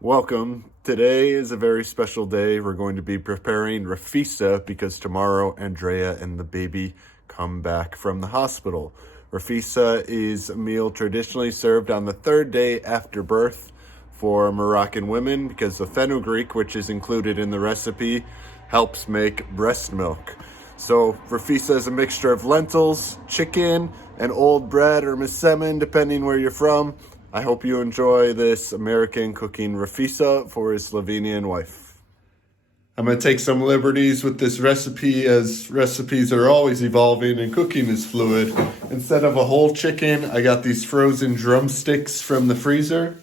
Welcome. Today is a very special day. We're going to be preparing Rfissa because tomorrow Andrea and the baby come back from the hospital. Rfissa is a meal traditionally served on the third day after birth for Moroccan women because the fenugreek, which is included in the recipe, helps make breast milk. So Rfissa is a mixture of lentils, chicken, and old bread or Msemen, depending where you're from. I hope you enjoy this American cooking Rfissa for his Slovenian wife. I'm going to take some liberties with this recipe as recipes are always evolving and cooking is fluid. Instead of a whole chicken, I got these frozen drumsticks from the freezer.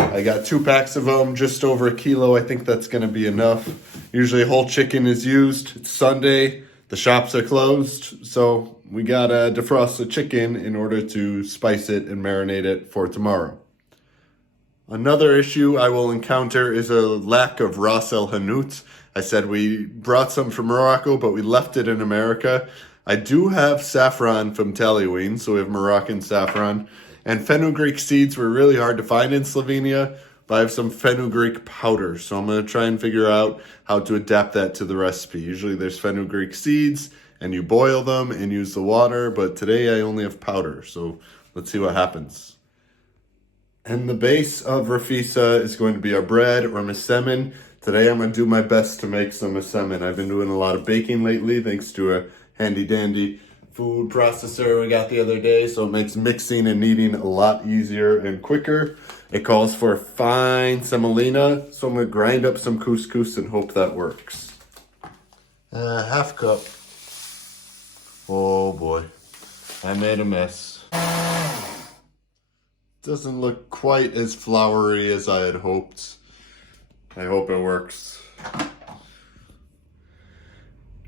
I got 2 packs of them, just over 1 kilo. I think that's going to be enough. Usually a whole chicken is used. It's Sunday. The shops are closed, so we gotta defrost the chicken in order to spice it and marinate it for tomorrow. Another issue I will encounter is a lack of Ras El Hanout. I said we brought some from Morocco, but we left it in America. I do have saffron from Taliwin, so we have Moroccan saffron. And fenugreek seeds were really hard to find in Slovenia, but I have some fenugreek powder, so I'm going to try and figure out how to adapt that to the recipe. Usually there's fenugreek seeds, and you boil them and use the water, but today I only have powder, so let's see what happens. And the base of Rfissa is going to be our bread or Msemen. Today I'm going to do my best to make some Msemen. I've been doing a lot of baking lately, thanks to a handy-dandy food processor we got the other day, so it makes mixing and kneading a lot easier and quicker. It calls for fine semolina, so I'm going to grind up some couscous and hope that works. Half cup. Oh boy, I made a mess. Doesn't look quite as floury as I had hoped. I hope it works.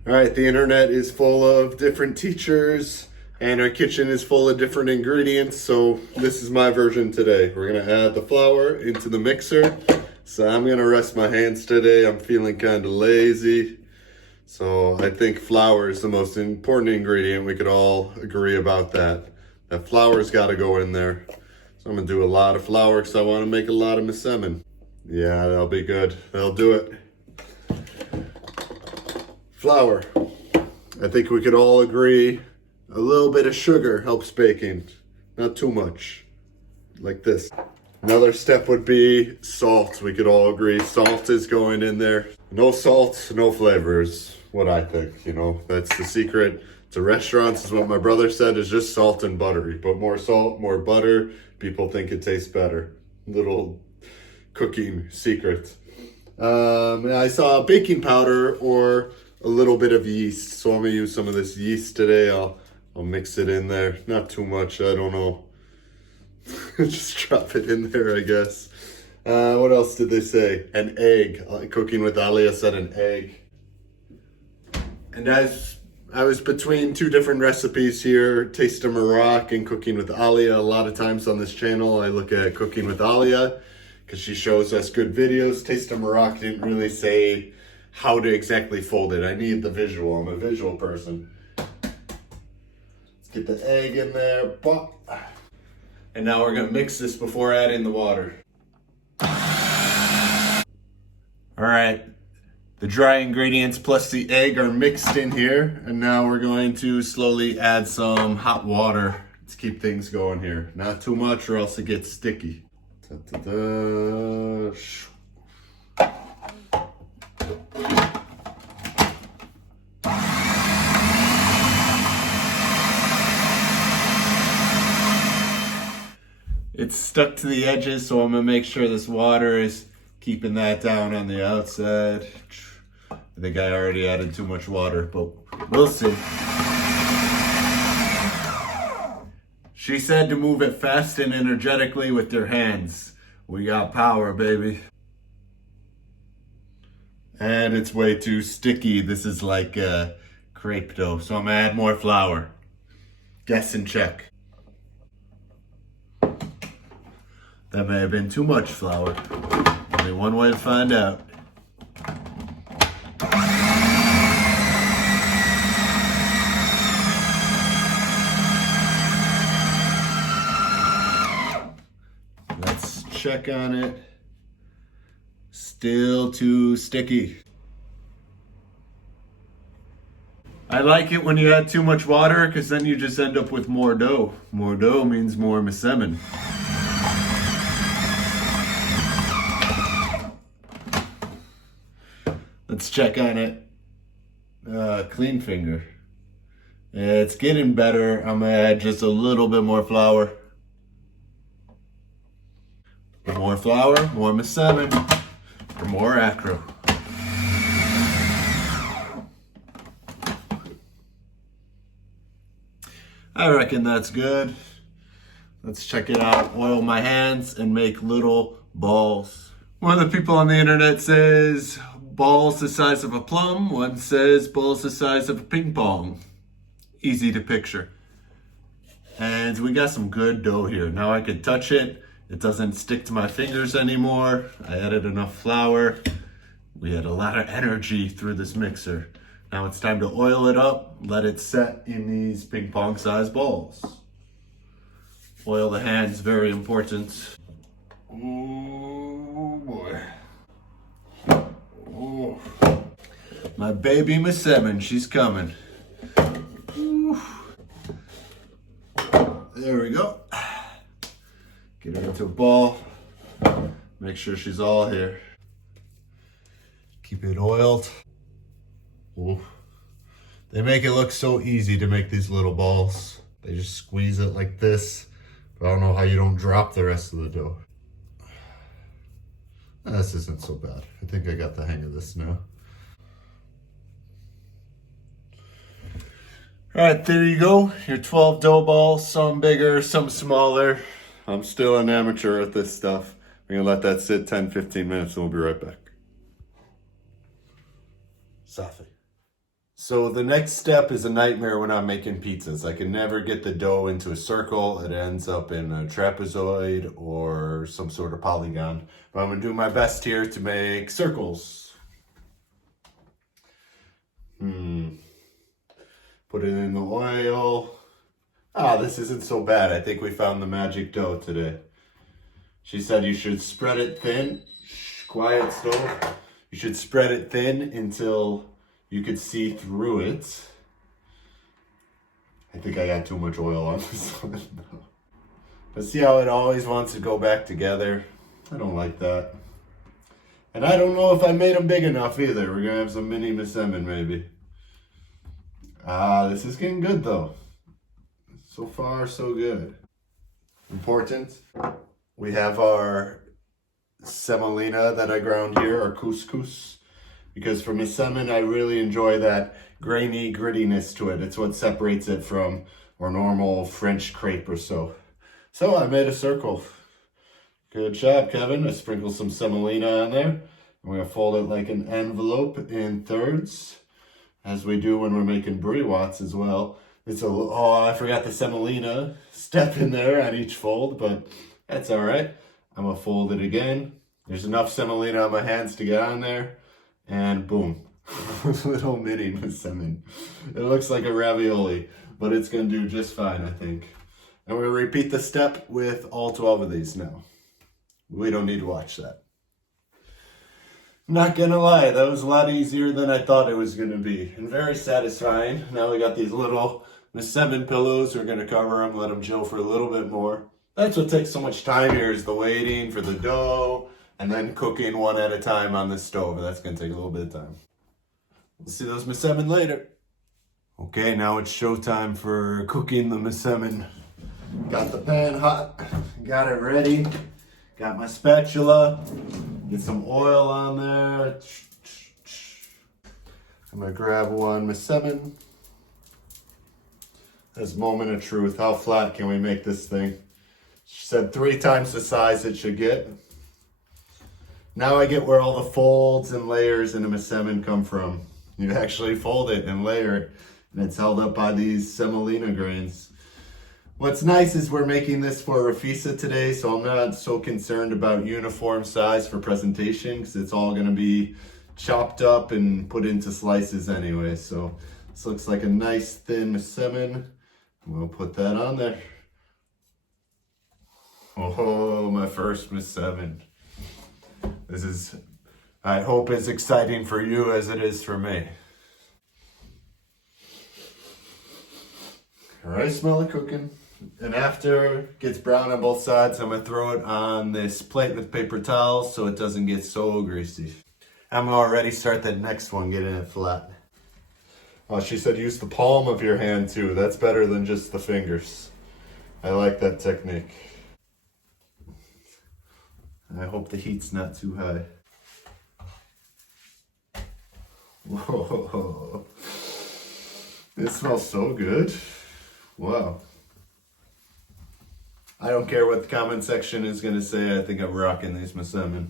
Alright, the internet is full of different teachers and our kitchen is full of different ingredients, so this is my version today. We're going to add the flour into the mixer. So I'm going to rest my hands today. I'm feeling kind of lazy. So I think flour is the most important ingredient. We could all agree about that. That flour's got to go in there. So I'm going to do a lot of flour because I want to make a lot of Msemen. Yeah, that'll be good. That'll do it. Flour. I think we could all agree a little bit of sugar helps baking. Not too much. Like this. Another step would be salt. We could all agree salt is going in there. No salt, no flavors. What I think, that's the secret to restaurants is what my brother said is just salt and butter. You put more salt, more butter, people think it tastes better. Little cooking secret. I saw baking powder or a little bit of yeast, so I'm gonna use some of this yeast today. I'll mix it in there, not too much, I don't know. Just drop it in there, I guess. What else did they say? An egg. Cooking with Alia said an egg. And as I was between 2 different recipes here, Taste of Morocco and Cooking with Alia. A lot of times on this channel, I look at Cooking with Alia because she shows us good videos. Taste of Morocco didn't really say how to exactly fold it. I need the visual. I'm a visual person. Let's get the egg in there. Pop. And now we're gonna mix this before adding the water. All right, the dry ingredients plus the egg are mixed in here. And now we're going to slowly add some hot water to keep things going here. Not too much or else it gets sticky. Da-da-da. It's stuck to the edges, so I'm gonna make sure this water is keeping that down on the outside. I think I already added too much water, but we'll see. She said to move it fast and energetically with your hands. We got power, baby. And it's way too sticky. This is like crepe dough, so I'm gonna add more flour. Guess and check. That may have been too much flour. Only one way to find out. Let's check on it. still too sticky. I like it when you add too much water because then you just end up with more dough. More dough means more Msemen. Let's check on it. Clean finger. It's getting better. I'm gonna add just a little bit more flour. More flour, more Msemen, for Mor Acro. I reckon that's good. Let's check it out. Oil my hands and make little balls. One of the people on the internet says balls the size of a plum. One says balls the size of a ping pong. Easy to picture. And we got some good dough here. Now I can touch it. It doesn't stick to my fingers anymore. I added enough flour. We had a lot of energy through this mixer. Now it's time to oil it up, let it set in these ping pong sized balls. Oil the hands, very important. Oh boy. Oh. My baby Msemen, she's coming. Ooh. There we go. Get her into a ball. Make sure she's all here. Keep it oiled. Ooh. They make it look so easy to make these little balls. They just squeeze it like this. But I don't know how you don't drop the rest of the dough. This isn't so bad. I think I got the hang of this now. All right, there you go. Your 12 dough balls, some bigger, some smaller. I'm still an amateur at this stuff. We're gonna let that sit 10, 15 minutes and we'll be right back. Safi. So the next step is a nightmare when I'm making pizzas. I can never get the dough into a circle. It ends up in a trapezoid or some sort of polygon. But I'm gonna do my best here to make circles. Put it in the oil. This isn't so bad. I think we found the magic dough today. She said you should spread it thin. Shh, quiet stove. You should spread it thin until you could see through it. I think I got too much oil on this one. But see how it always wants to go back together? I don't like that. And I don't know if I made them big enough either. We're gonna have some mini Msemen maybe. This is getting good though. So far, so good. Important. We have our semolina that I ground here, our couscous. Because for Msemen, I really enjoy that grainy grittiness to it. It's what separates it from our normal French crepe or so. So I made a circle. Good job, Kevin. I sprinkled some semolina on there. I'm gonna fold it like an envelope in thirds, as we do when we're making brioches as well. I forgot the semolina step in there on each fold, but that's all right. I'm gonna fold it again. There's enough semolina on my hands to get on there. And boom, little mini Msemen. It looks like a ravioli, but it's gonna do just fine, I think. And we're gonna repeat the step with all 12 of these now. We don't need to watch that. Not gonna lie, that was a lot easier than I thought it was gonna be, and very satisfying. Now we got these little Msemen pillows. We're gonna cover them, let them chill for a little bit more. That's what takes so much time here, is the waiting for the dough, and then cooking one at a time on the stove. That's gonna take a little bit of time. We'll see those Msemen later. Okay, now it's showtime for cooking the Msemen. Got the pan hot, got it ready. Got my spatula, get some oil on there. I'm gonna grab one Msemen. This moment of truth, how flat can we make this thing? She said 3 times the size it should get. Now I get where all the folds and layers in a Msemen come from. You actually fold it and layer it, and it's held up by these semolina grains. What's nice is we're making this for Rfissa today, so I'm not so concerned about uniform size for presentation, because it's all gonna be chopped up and put into slices anyway. So this looks like a nice thin Msemen. We'll put that on there. Oh, my first Msemen. This is I hope it's exciting for you as it is for me. All right, smell it cooking. And after it gets brown on both sides, I'm gonna throw it on this plate with paper towels so it doesn't get so greasy. I'm gonna already start the next one, getting it flat. Oh, she said use the palm of your hand too. That's better than just the fingers. I like that technique. I hope the heat's not too high. Whoa, it smells so good. Wow. I don't care what the comment section is going to say. I think I'm rocking these Msemen.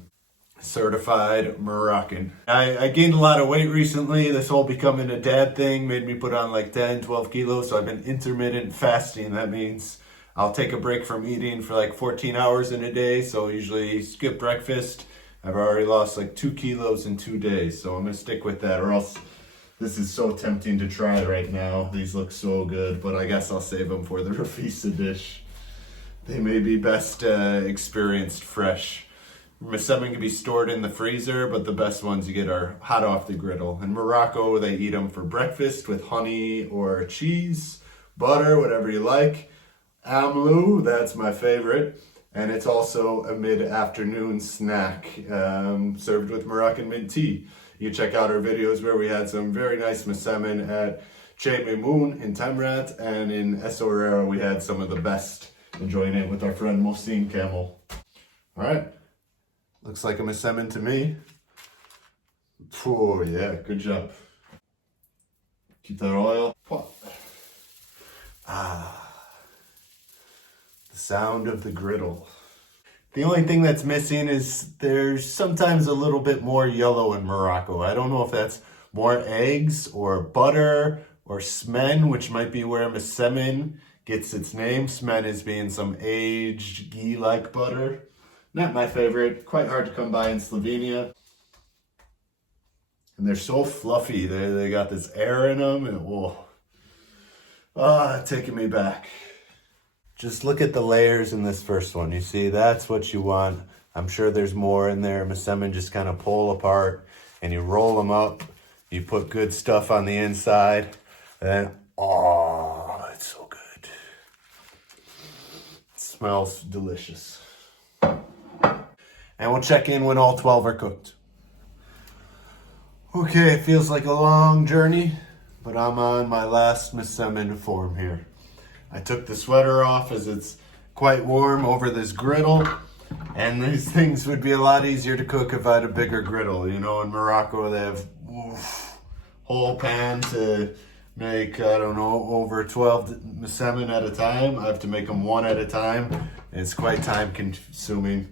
Certified Moroccan. I gained a lot of weight recently. This whole becoming a dad thing made me put on like 10, 12 kilos. So I've been intermittent fasting. That means I'll take a break from eating for like 14 hours in a day. So usually skip breakfast. I've already lost like 2 kilos in 2 days. So I'm going to stick with that, or else this is so tempting to try right now. These look so good, but I guess I'll save them for the Rfissa dish. They may be best experienced fresh. Msemen can be stored in the freezer, but the best ones you get are hot off the griddle. In Morocco, they eat them for breakfast with honey or cheese, butter, whatever you like. Amlou, that's my favorite. And it's also a mid-afternoon snack served with Moroccan mint tea. You can check out our videos where we had some very nice Msemen at Msmemen in Tamrat, and in Essaouira we had some of the best, enjoying it with our friend Mohsin Camel. All right, looks like a Msemen to me. Oh yeah, good job. Keep that oil. Ah, the sound of the griddle. The only thing that's missing is there's sometimes a little bit more yellow in Morocco. I don't know if that's more eggs or butter or smen, which might be where Msemen gets its name. Smen is being some aged ghee-like butter. Not my favorite. Quite hard to come by in Slovenia. And they're so fluffy. They got this air in them. And whoa. Ah, taking me back. Just look at the layers in this first one. You see, that's what you want. I'm sure there's more in there. Msemen just kind of pull apart and you roll them up. You put good stuff on the inside. And then, oh, it's so good. It smells delicious. And we'll check in when all 12 are cooked. Okay, it feels like a long journey, but I'm on my last Msemen form here. I took the sweater off as it's quite warm over this griddle, and these things would be a lot easier to cook if I had a bigger griddle. You know, in Morocco they have whole pan to make, I don't know, over 12 Msemen at a time. I have to make them one at a time. It's quite time consuming.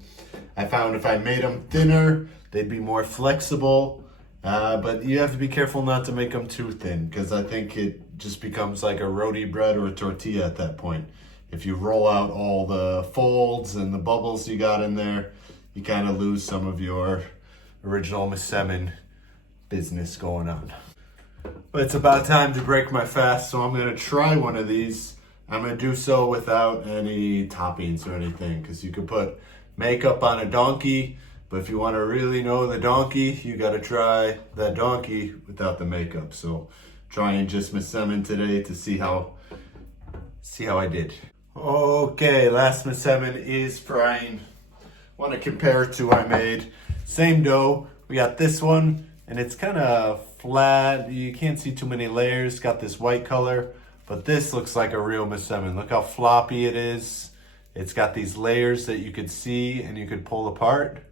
I found if I made them thinner, they'd be more flexible. But you have to be careful not to make them too thin, because I think it just becomes like a roti bread or a tortilla at that point. If you roll out all the folds and the bubbles you got in there, you kind of lose some of your original Msemen business going on. But it's about time to break my fast, so I'm going to try one of these. I'm going to do so without any toppings or anything, because you could put makeup on a donkey, but if you want to really know the donkey, you got to try that donkey without the makeup. So trying just Msemen today to see how I did. Okay, last Msemen is frying. Want to compare to I made. Same dough. We got this one, and it's kind of flat. You can't see too many layers. Got this white color, but this looks like a real Msemen. Look how floppy it is. It's got these layers that you could see and you could pull apart.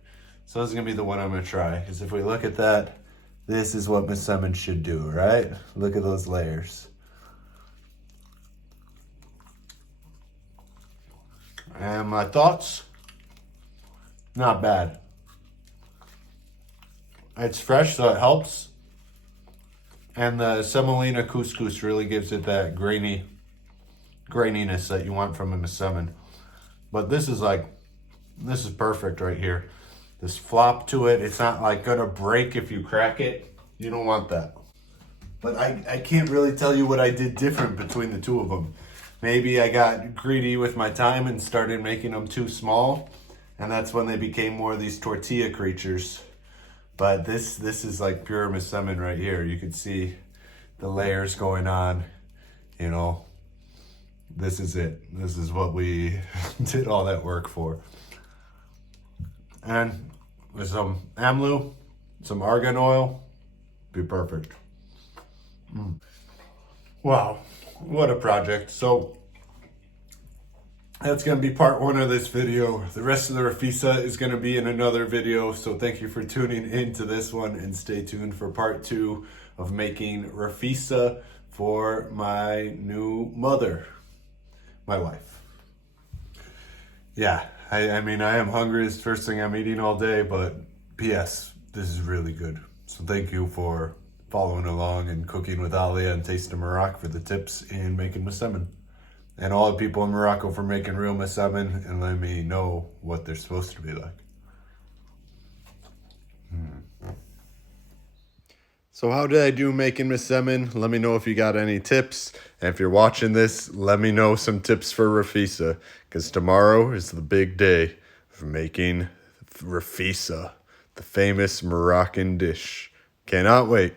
So this is gonna be the one I'm gonna try, because if we look at that, this is what Msemen should do, right? Look at those layers. And my thoughts, not bad. It's fresh, so it helps. And the semolina couscous really gives it that graininess that you want from a Msemen. But this is perfect right here. This flop to it, it's not like gonna break if you crack it. You don't want that. But I can't really tell you what I did different between the two of them. Maybe I got greedy with my time and started making them too small, and that's when they became more of these tortilla creatures. But this is like pure Msemen right here. You can see the layers going on, you know. This is it. This is what we did all that work for. And with some amlu, some argan oil, be perfect. Wow, what a project. So that's going to be part one of this video. The rest of the Rfissa is going to be in another video. So thank you for tuning into this one, and stay tuned for part two of making Rfissa for my new mother, my wife. Yeah, I mean, I am hungry. It's the first thing I'm eating all day, but P.S., this is really good. So thank you for following along and cooking with Alia and Taste of Morocco for the tips in making Msemen. And all the people in Morocco for making real Msemen and let me know what they're supposed to be like. So how did I do making Msemen? Let me know if you got any tips. And if you're watching this, let me know some tips for Rfissa, because tomorrow is the big day of making Rfissa, the famous Moroccan dish. Cannot wait.